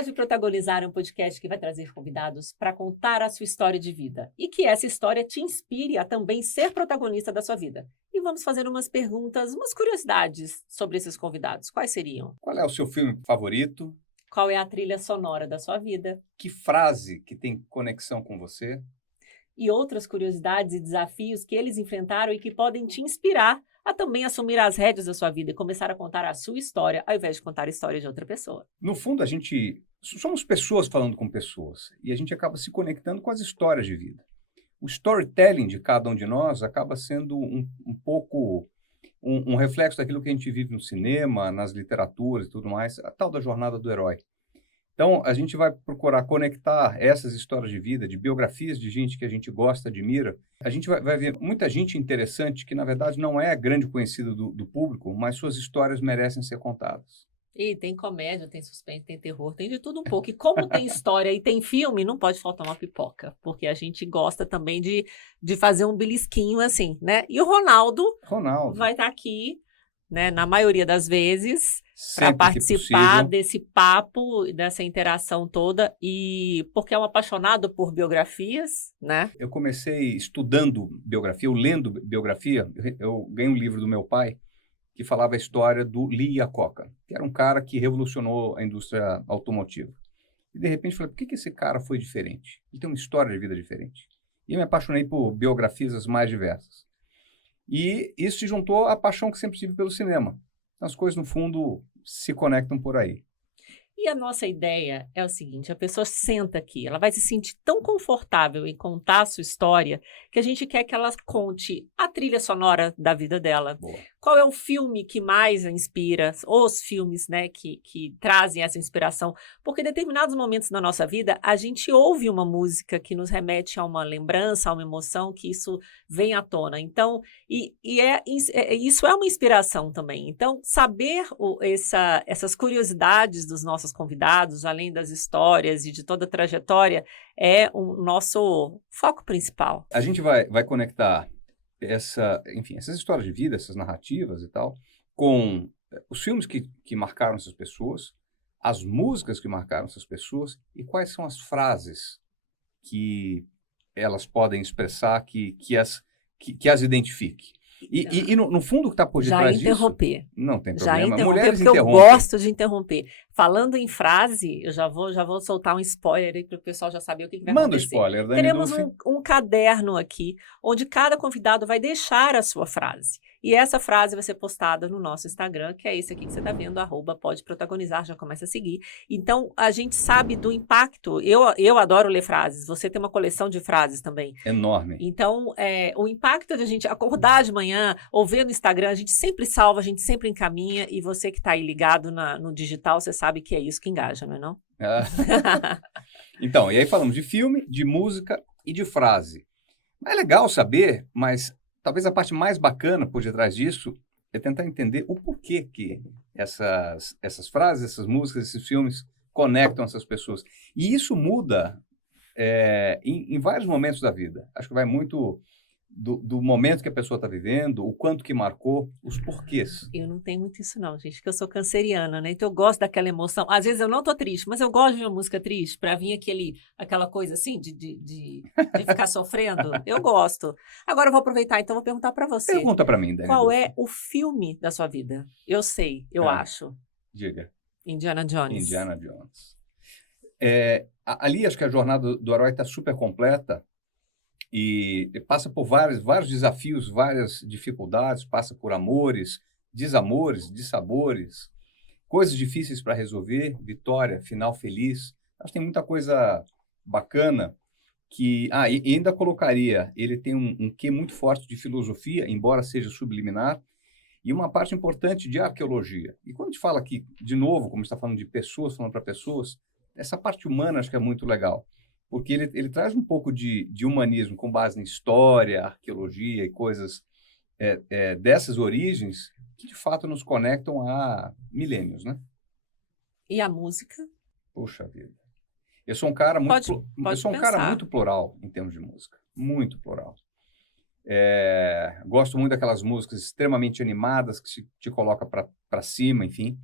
Pode Protagonizar é um podcast que vai trazer convidados para contar a sua história de vida e que essa história te inspire a também ser protagonista da sua vida. E vamos fazer umas perguntas, umas curiosidades sobre esses convidados. Quais seriam? Qual é o seu filme favorito? Qual é a trilha sonora da sua vida? Que frase que tem conexão com você? E outras curiosidades e desafios que eles enfrentaram e que podem te inspirar a também assumir as rédeas da sua vida e começar a contar a sua história, ao invés de contar a história de outra pessoa. No fundo, a gente somos pessoas falando com pessoas e a gente acaba se conectando com as histórias de vida. O storytelling de cada um de nós acaba sendo um pouco um reflexo daquilo que a gente vive no cinema, nas literaturas e tudo mais, a tal da jornada do herói. Então, a gente vai procurar conectar essas histórias de vida, de biografias de gente que a gente gosta, admira. A gente vai ver muita gente interessante que, na verdade, não é grande conhecida do público, mas suas histórias merecem ser contadas. E tem comédia, tem suspense, tem terror, tem de tudo um pouco. E como tem história e tem filme, não pode faltar uma pipoca, porque a gente gosta também de fazer um belisquinho assim, né? E o Ronaldo vai estar aqui, né, na maioria das vezes, para participar desse papo, dessa interação toda, e porque é um apaixonado por biografias, né? Eu comecei estudando biografia, eu lendo biografia, eu ganhei um livro do meu pai que falava a história do Lee Iacocca, que era um cara que revolucionou a indústria automotiva. E de repente falei, por que esse cara foi diferente? Ele tem uma história de vida diferente. E eu me apaixonei por biografias as mais diversas. E isso se juntou à paixão que sempre tive pelo cinema. Então, as coisas, no fundo, se conectam por aí. E a nossa ideia é o seguinte, a pessoa senta aqui, ela vai se sentir tão confortável em contar a sua história que a gente quer que ela conte a trilha sonora da vida dela. Boa. Qual é o filme que mais a inspira, os filmes, né, que trazem essa inspiração? Porque em determinados momentos da nossa vida, a gente ouve uma música que nos remete a uma lembrança, a uma emoção, que isso vem à tona. Então, isso é uma inspiração também. Então, saber essas curiosidades dos nossos convidados, além das histórias e de toda a trajetória, é o nosso foco principal. A gente vai conectar essas histórias de vida, essas narrativas e tal, com os filmes que marcaram essas pessoas, as músicas que marcaram essas pessoas e quais são as frases que elas podem expressar que as identifique. E no fundo, o que está por detrás disso... Já interromper. Não tem Já problema. interromper, Mulheres porque interrompem. eu gosto de interromper. Falando em frase, eu já vou soltar um spoiler aí para o pessoal já saber o que vai acontecer. Manda o spoiler, Dani. Teremos um caderno aqui, onde cada convidado vai deixar a sua frase. E essa frase vai ser postada no nosso Instagram, que é esse aqui que você está vendo, @podeprotagonizar, já começa a seguir. Então, a gente sabe do impacto. Eu adoro ler frases, você tem uma coleção de frases também. Enorme. Então, o impacto de a gente acordar de manhã, ou ver no Instagram, a gente sempre salva, a gente sempre encaminha, e você que está aí ligado no digital, você sabe que é isso que engaja, não é não? Então, e aí falamos de filme, de música e de frase. É legal saber, mas talvez a parte mais bacana por detrás disso é tentar entender o porquê que essas frases, essas músicas, esses filmes conectam essas pessoas. E isso muda em vários momentos da vida. Acho que vai muito do momento que a pessoa está vivendo, o quanto que marcou, os porquês. Eu não tenho muito isso não, gente, porque eu sou canceriana, né? Então eu gosto daquela emoção. Às vezes eu não tô triste, mas eu gosto de uma música triste para vir aquela coisa assim de ficar sofrendo. Eu gosto. Agora eu vou aproveitar, então vou perguntar para você. Pergunta para mim, Dani. Qual é o filme da sua vida? Eu sei, eu acho. Diga. Indiana Jones. Indiana Jones. Ali acho que a jornada do herói está super completa. E passa por vários desafios, várias dificuldades, passa por amores, desamores, dissabores, coisas difíceis para resolver, vitória, final feliz. Acho que tem muita coisa bacana que... e ainda colocaria, ele tem um quê muito forte de filosofia, embora seja subliminar, e uma parte importante de arqueologia. E quando a gente fala aqui, de novo, como está falando de pessoas, falando para pessoas, essa parte humana acho que é muito legal. Porque ele traz um pouco de humanismo com base em história, arqueologia e coisas dessas origens que, de fato, nos conectam há milênios, né? E a música? Puxa vida. Eu sou um cara muito plural em termos de música. Muito plural. Gosto muito daquelas músicas extremamente animadas que te coloca para cima, enfim.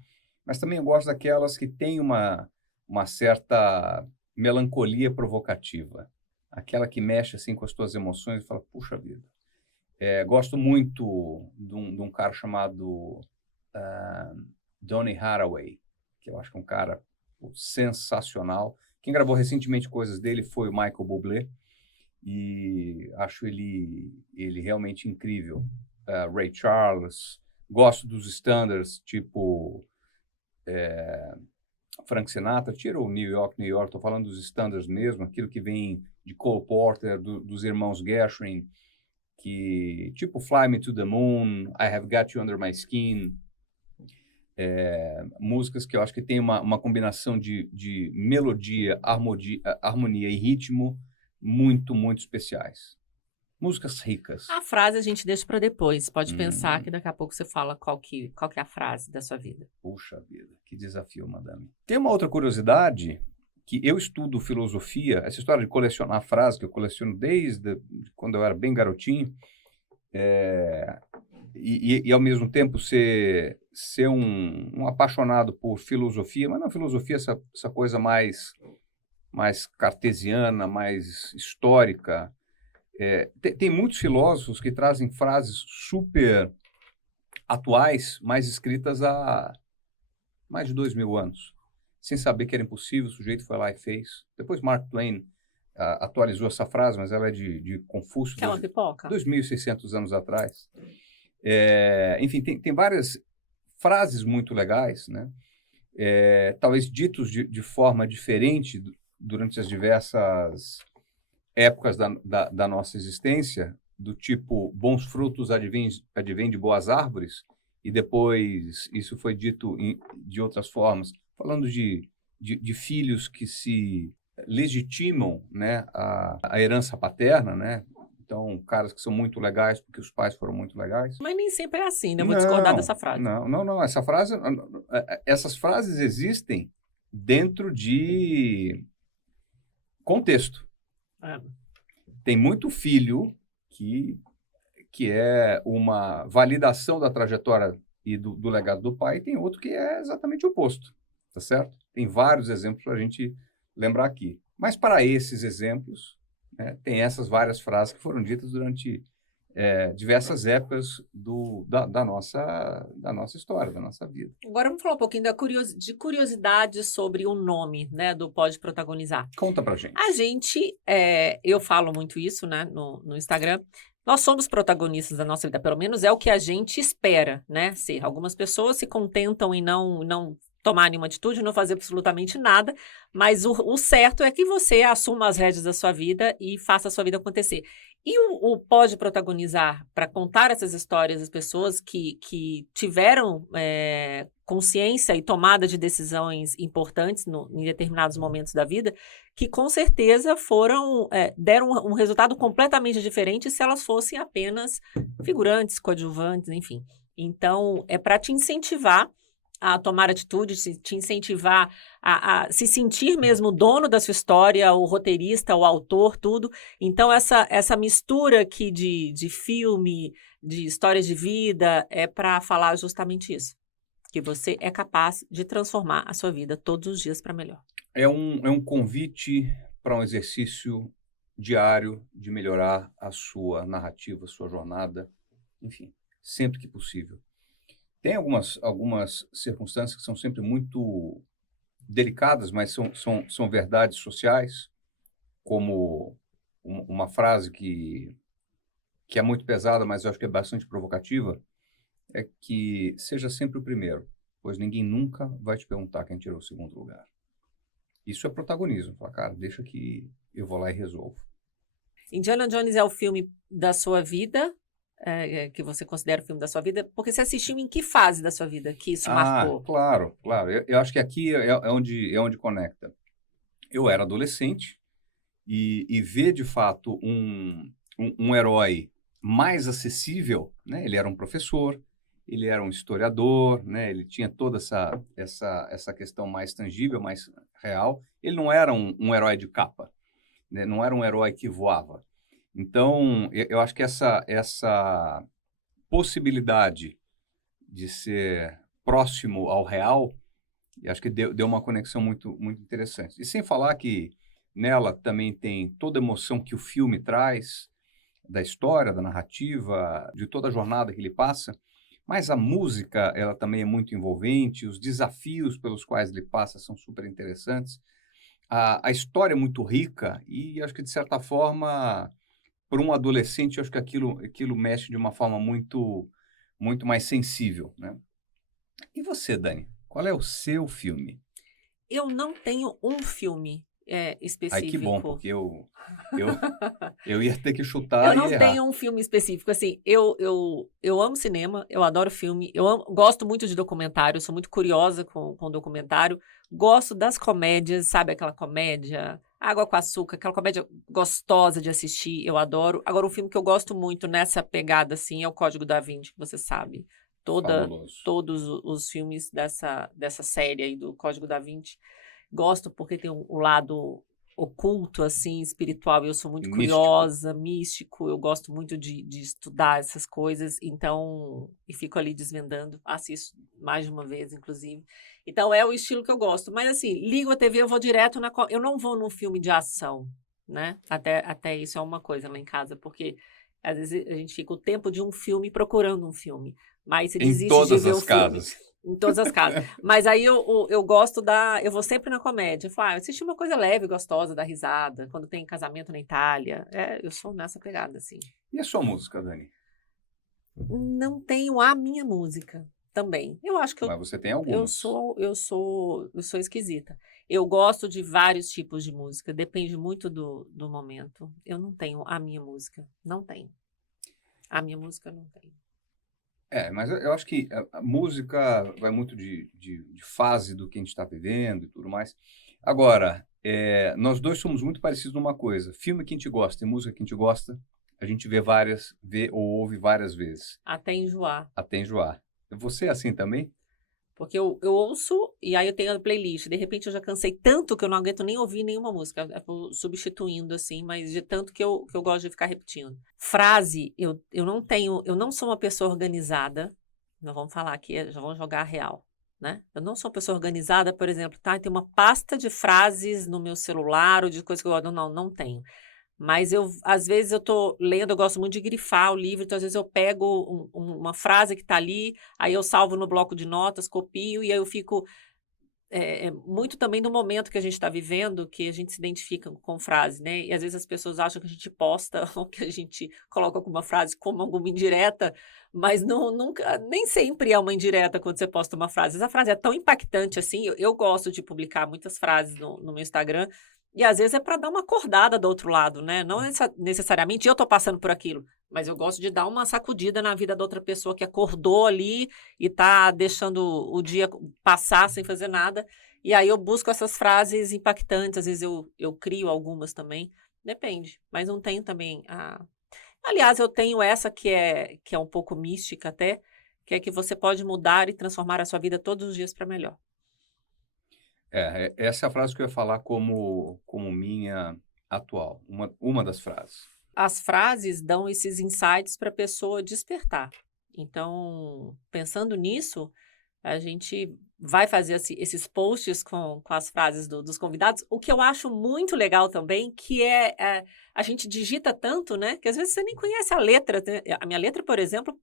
Mas também eu gosto daquelas que têm uma uma certa melancolia provocativa, aquela que mexe assim com as tuas emoções e fala, puxa vida. Gosto muito de um cara chamado Donny Hathaway, que eu acho que é um cara sensacional. Quem gravou recentemente coisas dele foi o Michael Bublé, e acho ele realmente incrível. Ray Charles, gosto dos standards, tipo Frank Sinatra, tira o New York, New York, estou falando dos standards mesmo, aquilo que vem de Cole Porter, dos irmãos Gershwin, que tipo Fly Me to the Moon, I Have Got You Under My Skin, músicas que eu acho que tem uma combinação de melodia, harmonia e ritmo muito, muito especiais. Músicas ricas. A frase a gente deixa para depois. Pode pensar que daqui a pouco você fala qual que é a frase da sua vida. Puxa vida, que desafio, madame. Tem uma outra curiosidade, que eu estudo filosofia, essa história de colecionar frases, que eu coleciono desde quando eu era bem garotinho, e ao mesmo tempo ser um apaixonado por filosofia, mas não filosofia, essa coisa mais cartesiana, mais histórica. Tem muitos filósofos que trazem frases super atuais, mas escritas há mais de 2000 anos, sem saber que era impossível, o sujeito foi lá e fez. Depois Mark Twain atualizou essa frase, mas ela é de Confúcio, Que é uma pipoca. 2.600 anos atrás. Enfim, tem várias frases muito legais, né? Talvez ditos de forma diferente durante as diversas épocas da nossa existência, do tipo, bons frutos advêm de boas árvores, e depois isso foi dito de outras formas, falando de filhos que se legitimam, né, a herança paterna, né? Então, caras que são muito legais porque os pais foram muito legais. Mas nem sempre é assim, né? Eu vou discordar dessa frase. Não. Essas frases existem dentro de contexto. Tem muito filho que é uma validação da trajetória e do legado do pai, e tem outro que é exatamente o oposto, tá certo? Tem vários exemplos para a gente lembrar aqui. Mas para esses exemplos, né, tem essas várias frases que foram ditas durante diversas épocas da nossa história, da nossa vida. Agora vamos falar um pouquinho de curiosidade sobre o nome, né, do Pode Protagonizar. Conta pra gente. A gente, eu falo muito isso, né, no Instagram, nós somos protagonistas da nossa vida, pelo menos é o que a gente espera, né, ser. Algumas pessoas se contentam em não tomar nenhuma atitude, não fazer absolutamente nada, mas o certo é que você assuma as rédeas da sua vida e faça a sua vida acontecer. E o Pode Protagonizar, para contar essas histórias das pessoas que tiveram consciência e tomada de decisões importantes em determinados momentos da vida, que com certeza deram um resultado completamente diferente se elas fossem apenas figurantes, coadjuvantes, enfim. Então, é para te incentivar a tomar atitude, te incentivar a se sentir mesmo dono da sua história, o roteirista, o autor, tudo. Então, essa mistura aqui de filme, de histórias de vida, é para falar justamente isso. Que você é capaz de transformar a sua vida todos os dias para melhor. É um convite para um exercício diário de melhorar a sua narrativa, a sua jornada, enfim, sempre que possível. Tem algumas circunstâncias que são sempre muito delicadas, mas são verdades sociais, como uma frase que é muito pesada, mas eu acho que é bastante provocativa, é que seja sempre o primeiro, pois ninguém nunca vai te perguntar quem tirou o segundo lugar. Isso é protagonismo. Fala, cara, deixa que eu vou lá e resolvo. Indiana Jones é o filme da sua vida, que você considera o filme da sua vida, porque você assistiu em que fase da sua vida que isso marcou? Claro. Eu acho que aqui é onde conecta. Eu era adolescente e ver, de fato, um herói mais acessível, né? Ele era um professor, ele era um historiador, né? Ele tinha toda essa questão mais tangível, mais real. Ele não era um herói de capa, né? Não era um herói que voava. Então, eu acho que essa possibilidade de ser próximo ao real E acho que deu uma conexão muito, muito interessante. E sem falar que nela também tem toda a emoção que o filme traz, da história, da narrativa, de toda a jornada que ele passa, mas a música, ela também é muito envolvente, os desafios pelos quais ele passa são super interessantes, a história é muito rica e acho que, de certa forma, para um adolescente, eu acho que aquilo mexe de uma forma muito, muito mais sensível, né? E você, Dani? Qual é o seu filme? Eu não tenho um filme Ai, que bom, específico. porque eu, eu ia ter que Eu chutar e não errar. tenho um filme específico, assim, eu amo cinema, eu adoro filme, gosto muito de documentário, sou muito curiosa com documentário, gosto das comédias, sabe aquela comédia água com açúcar, aquela comédia gostosa de assistir, eu adoro. Agora, um filme que eu gosto muito nessa pegada, assim, é o Código da Vinci, que você sabe. Fabuloso. Todos os filmes dessa série aí do Código da Vinci. Gosto porque tem um lado oculto, assim, espiritual, e eu sou muito Místico. curiosa, místico, eu gosto muito de estudar essas coisas, então, e fico ali desvendando, assisto mais de uma vez, inclusive. Então, é o estilo que eu gosto. Mas, assim, ligo a TV, eu vou direto eu não vou num filme de ação, né? Até isso é uma coisa lá em casa, porque às vezes a gente fica o tempo de um filme procurando um filme, mas se Em desiste de todas ver o as filme. casas. Em todas as casas. Mas aí eu gosto eu vou sempre na comédia. Eu falo, assisti uma coisa leve, gostosa, da risada, quando tem casamento na Itália. Eu sou nessa pegada, assim. E a sua música, Dani? Não tenho a minha música também. Eu acho que Mas você tem eu algumas. sou, eu sou, eu sou esquisita. Eu gosto de vários tipos de música, depende muito do momento. Eu não tenho a minha música. Não tenho. A minha música não tenho. Mas eu acho que a música vai muito de fase do que a gente está vivendo e tudo mais. Agora, nós dois somos muito parecidos numa coisa. Filme que a gente gosta e música que a gente gosta, a gente vê ou ouve várias vezes, Até enjoar. até enjoar. Você é assim também? Porque eu ouço e aí eu tenho a playlist. De repente eu já cansei tanto que eu não aguento nem ouvir nenhuma música. Eu vou substituindo, assim, mas de tanto que eu gosto de ficar repetindo. Frase, eu não tenho, eu não sou uma pessoa organizada. Nós vamos falar aqui, já vamos jogar a real, né? Eu não sou uma pessoa organizada, por exemplo, tá? Tem uma pasta de frases no meu celular ou de coisas que eu gosto. Não, não tenho. Mas às vezes eu tô lendo, eu gosto muito de grifar o livro, então às vezes eu pego uma frase que está ali, aí eu salvo no bloco de notas, copio, e aí eu fico muito também no momento que a gente está vivendo, que a gente se identifica com frase, né? E às vezes as pessoas acham que a gente posta ou que a gente coloca alguma frase como alguma indireta, mas nunca, nem sempre é uma indireta quando você posta uma frase. Essa frase é tão impactante assim, eu gosto de publicar muitas frases no meu Instagram, e às vezes é para dar uma acordada do outro lado, né? Não necessariamente eu estou passando por aquilo, mas eu gosto de dar uma sacudida na vida da outra pessoa que acordou ali e está deixando o dia passar sem fazer nada. E aí eu busco essas frases impactantes, às vezes eu crio algumas também, depende, mas não tenho também a... Aliás, eu tenho essa que é um pouco mística até, que é que você pode mudar e transformar a sua vida todos os dias para melhor. Essa é a frase que eu ia falar como minha atual, uma das frases. As frases dão esses insights para a pessoa despertar. Então, pensando nisso, a gente vai fazer esses posts com as frases dos convidados. O que eu acho muito legal também, que a gente digita tanto, né? Que às vezes você nem conhece a letra. A minha letra, por exemplo,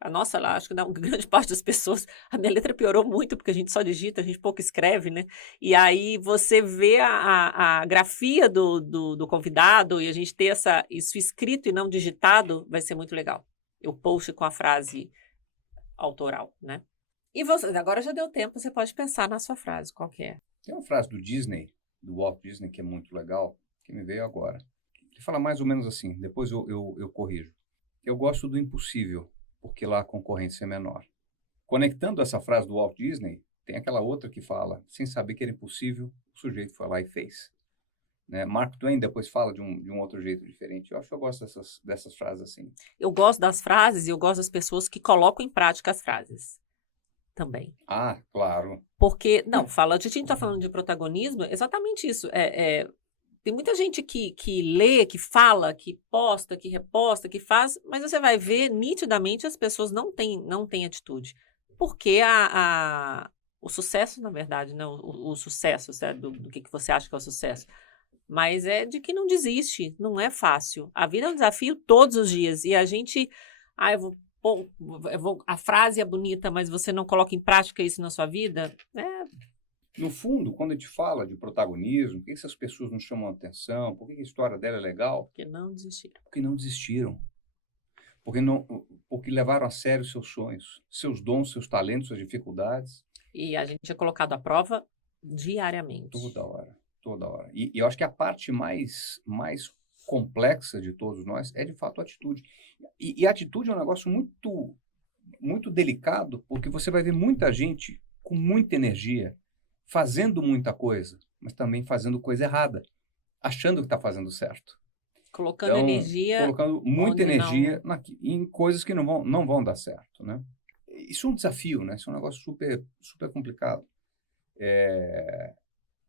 a nossa lá, acho que grande parte das pessoas, a minha letra piorou muito, porque a gente só digita, a gente pouco escreve, né? E aí você vê a grafia do convidado e a gente ter isso escrito e não digitado, vai ser muito legal. O post com a frase autoral, né? E você, agora já deu tempo, você pode pensar na sua frase, qual que é? Tem uma frase do Disney, do Walt Disney, que é muito legal, que me veio agora. Ele fala mais ou menos assim, depois eu corrijo. Eu gosto do impossível, porque lá a concorrência é menor. Conectando essa frase do Walt Disney, tem aquela outra que fala, sem saber que era impossível, o sujeito foi lá e fez. Né? Mark Twain depois fala de um outro jeito diferente. Eu acho que eu gosto dessas frases assim. Eu gosto das frases e eu gosto das pessoas que colocam em prática as frases também. Ah, claro. Porque, não, a gente está falando de protagonismo, é exatamente isso. Tem muita gente que lê, que fala, que posta, que reposta, que faz, mas você vai ver nitidamente as pessoas não têm atitude. Porque o sucesso, na verdade, né? O sucesso, certo? Do que você acha que é o sucesso. Mas é de que não desiste, não é fácil. A vida é um desafio todos os dias. E a gente. Ah, a frase é bonita, mas você não coloca em prática isso na sua vida? No fundo, quando a gente fala de protagonismo, por que essas pessoas não chamam a atenção? Por que a história dela é legal? Porque não desistiram. Porque não desistiram. Porque levaram a sério seus sonhos, seus dons, seus talentos, suas dificuldades. E a gente é colocado à prova diariamente. Toda hora, toda hora. E eu acho que a parte mais complexa de todos nós é, de fato, a atitude. E a atitude é um negócio muito, muito delicado, porque você vai ver muita gente com muita energia, fazendo muita coisa, mas também fazendo coisa errada, achando que está fazendo certo. Colocando Então, energia colocando muita onde energia em coisas que não vão dar certo, né? Isso é um desafio, né? Isso é um negócio super, super complicado.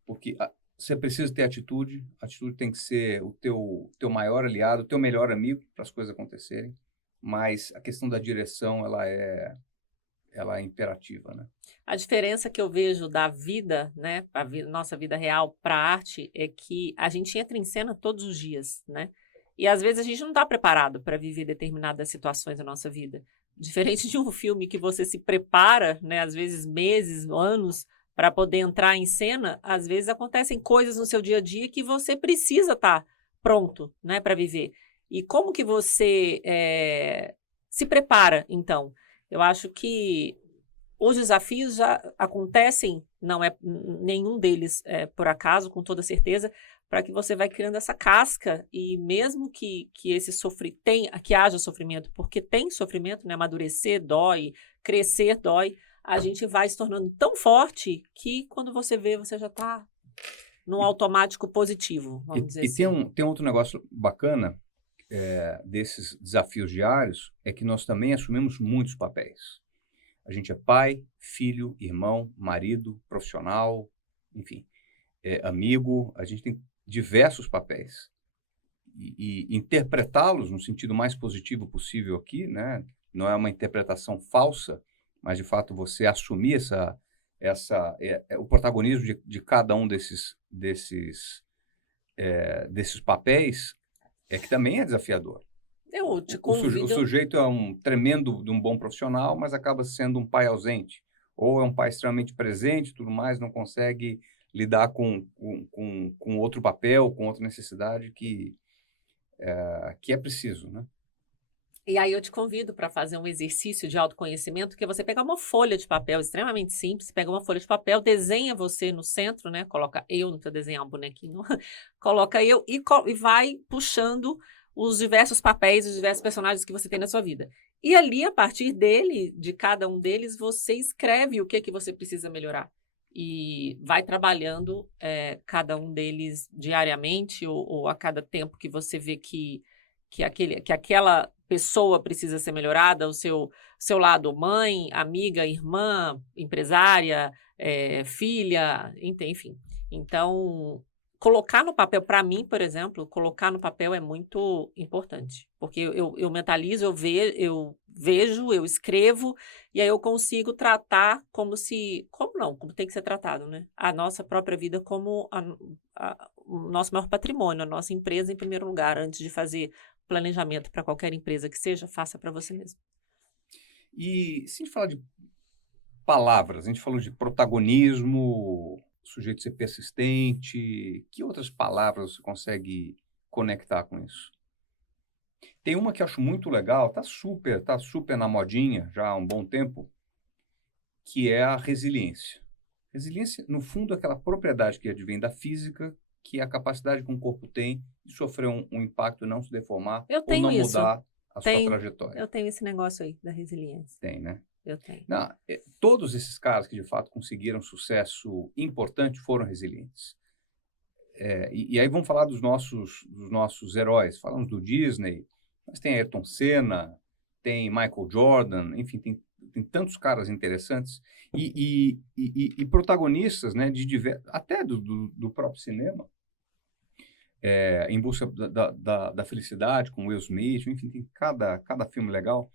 Porque você precisa ter atitude, a atitude tem que ser o teu maior aliado, o teu melhor amigo para as coisas acontecerem, mas a questão da direção, ela é imperativa, né? A diferença que eu vejo da vida, né, nossa vida real para a arte é que a gente entra em cena todos os dias, né? E às vezes a gente não está preparado para viver determinadas situações da nossa vida. Diferente de um filme que você se prepara, né, às vezes meses, anos, para poder entrar em cena, às vezes acontecem coisas no seu dia a dia que você precisa estar pronto, né, para viver. E como que você se prepara, então? Eu acho que os desafios já acontecem, não é nenhum deles por acaso, com toda certeza, para que você vai criando essa casca e mesmo que que haja sofrimento, porque tem sofrimento, né? Amadurecer dói, crescer dói, a gente vai se tornando tão forte que quando você vê, você já está num automático positivo, vamos dizer assim. Tem outro negócio bacana desses desafios diários, é que nós também assumimos muitos papéis. A gente é pai, filho, irmão, marido, profissional, enfim, amigo. A gente tem diversos papéis. E interpretá-los no sentido mais positivo possível aqui, né? Não é uma interpretação falsa, mas, de fato, você assumir o protagonismo de cada um desses papéis que também é desafiador. Eu te O convido. sujeito é um tremendo de um bom profissional, mas acaba sendo um pai ausente. Ou é um pai extremamente presente e tudo mais, não consegue lidar com outro papel, com outra necessidade que é preciso, né? E aí eu te convido para fazer um exercício de autoconhecimento, que é você pegar uma folha de papel extremamente simples, pega uma folha de papel, desenha você no centro, né? Coloca eu, não precisa desenhar um bonequinho, coloca eu e vai puxando os diversos papéis, os diversos personagens que você tem na sua vida. E ali, a partir de cada um deles, você escreve o que você precisa melhorar. E vai trabalhando cada um deles diariamente ou a cada tempo que você vê que aquela pessoa precisa ser melhorada, o seu lado mãe, amiga, irmã, empresária, filha, enfim. Então, colocar no papel, para mim, por exemplo, colocar no papel é muito importante, porque eu mentalizo, eu vejo, eu escrevo, e aí eu consigo tratar como tem que ser tratado, né? A nossa própria vida como o nosso maior patrimônio, a nossa empresa em primeiro lugar, antes de fazer planejamento para qualquer empresa que seja, faça para você mesmo. E se a gente falar de palavras, a gente falou de protagonismo, sujeito ser persistente, que outras palavras você consegue conectar com isso? Tem uma que eu acho muito legal, tá super na modinha já há um bom tempo, que é a resiliência. Resiliência, no fundo, é aquela propriedade que advém da física, que é a capacidade que um corpo tem de sofrer um impacto e não se deformar ou não mudar a sua trajetória. Eu tenho esse negócio aí da resiliência. Tem, né? Eu tenho. Não, todos esses caras que, de fato, conseguiram sucesso importante foram resilientes. E aí vamos falar dos nossos heróis. Falamos do Disney, mas tem Ayrton Senna, tem Michael Jordan, enfim, tem tantos caras interessantes e protagonistas, né, até do próprio cinema, em busca da felicidade, com Will Smith, enfim, tem cada filme legal.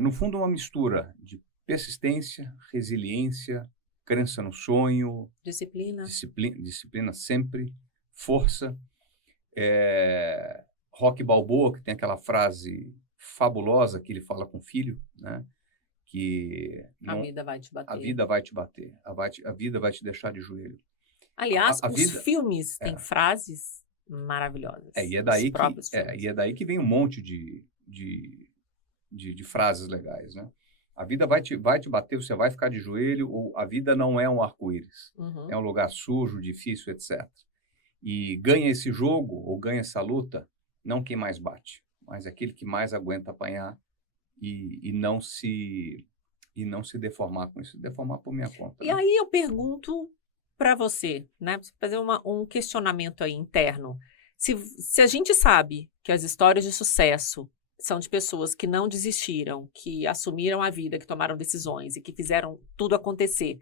No fundo, uma mistura de persistência, resiliência, crença no sonho, Disciplina. disciplina sempre, força. Rocky Balboa, que tem aquela frase fabulosa que ele fala com o filho, né? Que A vida vai te bater. a vida vai te bater, a vida vai te deixar de joelho. Aliás, A os vida, filmes têm frases maravilhosas. e é Os daí próprios filmes. e é daí que vem um monte de frases legais, né? A vida vai te bater, você vai ficar de joelho, ou a vida não é um arco-íris, é um lugar sujo, difícil, etc. E ganha esse jogo, ou ganha essa luta, não quem mais bate, mas aquele que mais aguenta apanhar e não se deformar com isso, deformar por minha conta. E Né? aí eu pergunto para você, né? Pra você fazer um questionamento aí interno. Se a gente sabe que as histórias de sucesso são de pessoas que não desistiram, que assumiram a vida, que tomaram decisões e que fizeram tudo acontecer,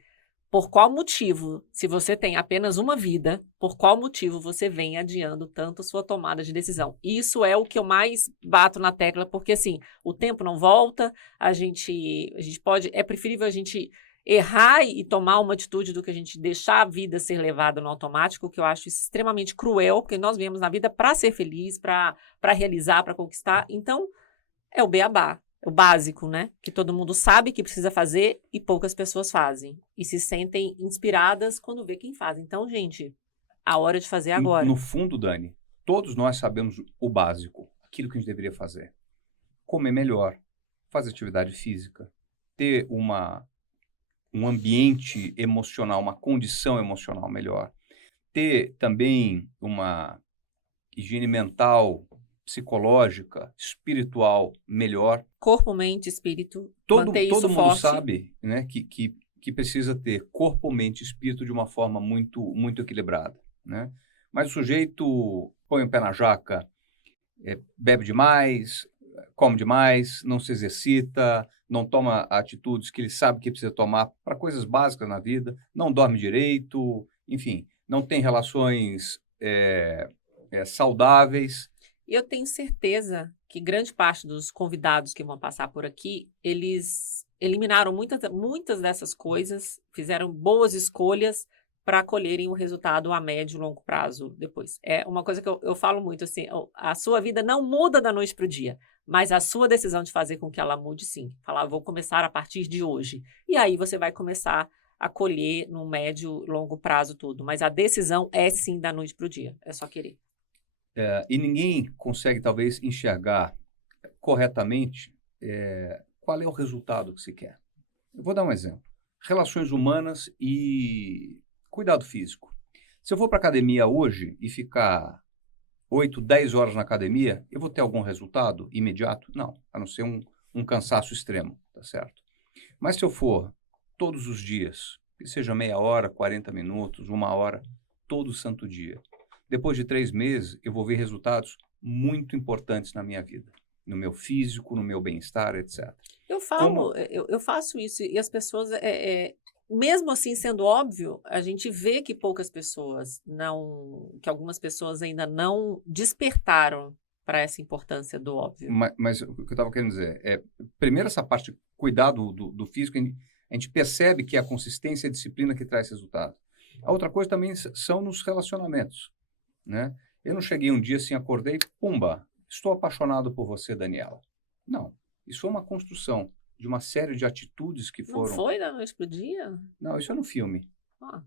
por qual motivo, se você tem apenas uma vida, por qual motivo você vem adiando tanto sua tomada de decisão? Isso é o que eu mais bato na tecla, porque assim, o tempo não volta, a gente pode, é preferível a gente errar e tomar uma atitude do que a gente deixar a vida ser levada no automático, que eu acho extremamente cruel, porque nós viemos na vida para ser feliz, para realizar, para conquistar. Então, é o beabá, é o básico, né? Que todo mundo sabe que precisa fazer e poucas pessoas fazem. E se sentem inspiradas quando vê quem faz. Então, gente, a hora de fazer é agora. No fundo, Dani, todos nós sabemos o básico, aquilo que a gente deveria fazer. Comer melhor, fazer atividade física, ter um ambiente emocional, uma condição emocional melhor, ter também uma higiene mental, psicológica, espiritual melhor. Corpo, mente, espírito, Todo mundo forte. sabe, né, que precisa ter corpo, mente e espírito de uma forma muito, muito equilibrada. Né? Mas o sujeito põe o pé na jaca, bebe demais, come demais, não se exercita, não toma atitudes que ele sabe que precisa tomar para coisas básicas na vida, não dorme direito, enfim, não tem relações saudáveis. E eu tenho certeza que grande parte dos convidados que vão passar por aqui, eles eliminaram muitas dessas coisas, fizeram boas escolhas para colherem o resultado a médio e longo prazo depois. É uma coisa que eu falo muito, assim, a sua vida não muda da noite para o dia, mas a sua decisão de fazer com que ela mude, sim. Falar, vou começar a partir de hoje. E aí você vai começar a colher no médio e longo prazo tudo. Mas a decisão é, sim, da noite para o dia. É só querer. E ninguém consegue, talvez, enxergar corretamente qual é o resultado que se quer. Eu vou dar um exemplo. Relações humanas e cuidado físico. Se eu for para a academia hoje e ficar 8, 10 horas na academia, eu vou ter algum resultado imediato? Não, a não ser um cansaço extremo, tá certo? Mas se eu for todos os dias, que seja meia hora, 40 minutos, 1 hora, todo santo dia, depois de 3 meses, eu vou ver resultados muito importantes na minha vida, no meu físico, no meu bem-estar, etc. Eu faço isso e as pessoas, mesmo assim sendo óbvio, a gente vê que poucas pessoas que algumas pessoas ainda não despertaram para essa importância do óbvio. Mas o que eu estava querendo dizer primeiro essa parte de cuidar do físico, a gente percebe que é a consistência e a disciplina que traz resultado. A outra coisa também são nos relacionamentos. Né? Eu não cheguei um dia assim, acordei, pumba, estou apaixonado por você, Daniela. Não, isso foi uma construção de uma série de atitudes que foram... Não foi da noite pro dia? Não, isso é no filme. Ah.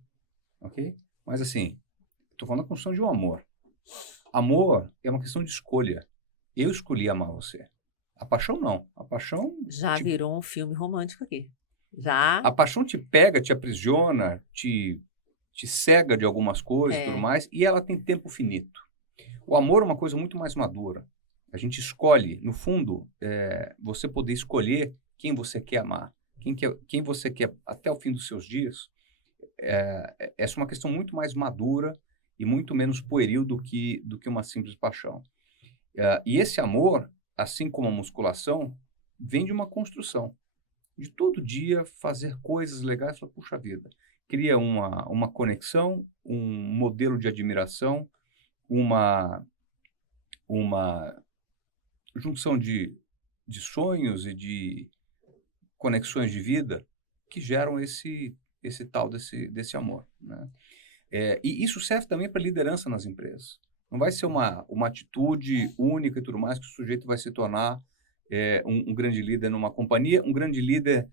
Ok? Mas assim, estou falando da construção de um amor. Amor é uma questão de escolha. Eu escolhi amar você. A paixão não. A paixão... Já virou um filme romântico aqui. Já. A paixão te pega, te aprisiona, te cega de algumas coisas e tudo mais, e ela tem tempo finito. O amor é uma coisa muito mais madura. A gente escolhe, no fundo, você poder escolher quem você quer amar, quem você quer até o fim dos seus dias. Essa é uma questão muito mais madura e muito menos pueril do que uma simples paixão. E esse amor, assim como a musculação, vem de uma construção. De todo dia fazer coisas legais, falar, puxa vida, cria uma conexão, um modelo de admiração, uma junção de sonhos e de conexões de vida que geram esse tal desse amor, né? E isso serve também para liderança nas empresas. Não vai ser uma atitude única e tudo mais que o sujeito vai se tornar um grande líder numa companhia, um grande líder,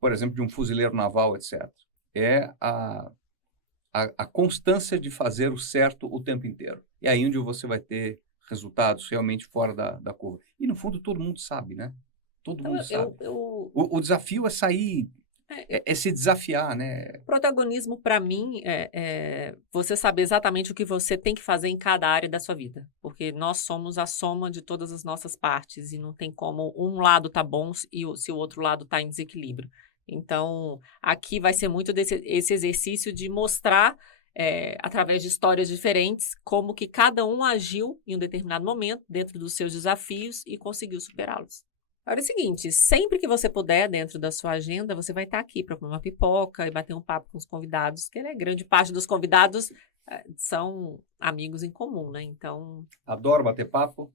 por exemplo, de um fuzileiro naval, etc. É a constância de fazer o certo o tempo inteiro. É aí onde você vai ter resultados realmente fora da curva. E, no fundo, todo mundo sabe, né? Todo mundo sabe. O desafio é sair, é se desafiar, né? Protagonismo, para mim, você saber exatamente o que você tem que fazer em cada área da sua vida. Porque nós somos a soma de todas as nossas partes e não tem como um lado tá bom se o outro lado tá em desequilíbrio. Então, aqui vai ser muito esse exercício de mostrar, através de histórias diferentes, como que cada um agiu em um determinado momento, dentro dos seus desafios e conseguiu superá-los. Agora é o seguinte, sempre que você puder, dentro da sua agenda, você vai estar aqui para comer uma pipoca e bater um papo com os convidados, que grande parte dos convidados são amigos em comum, né? Então... Adoro bater papo,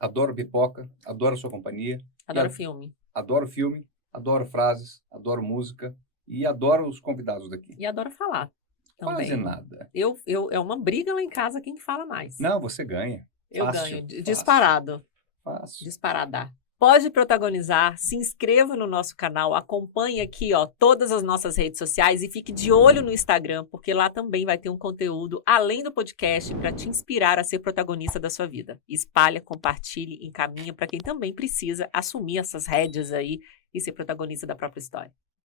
adoro pipoca, adoro a sua companhia. Adoro filme. Adoro filme, adoro frases, adoro música e adoro os convidados daqui. E adoro falar também. Quase nada. É uma briga lá em casa quem fala mais. Não, você ganha. Eu Fácil, ganho, disparado. Fácil. Disparada. Pode protagonizar, se inscreva no nosso canal, acompanhe aqui todas as nossas redes sociais e fique de olho no Instagram, porque lá também vai ter um conteúdo, além do podcast, para te inspirar a ser protagonista da sua vida. Espalha, compartilhe, encaminha para quem também precisa assumir essas rédeas aí e ser protagonista da própria história.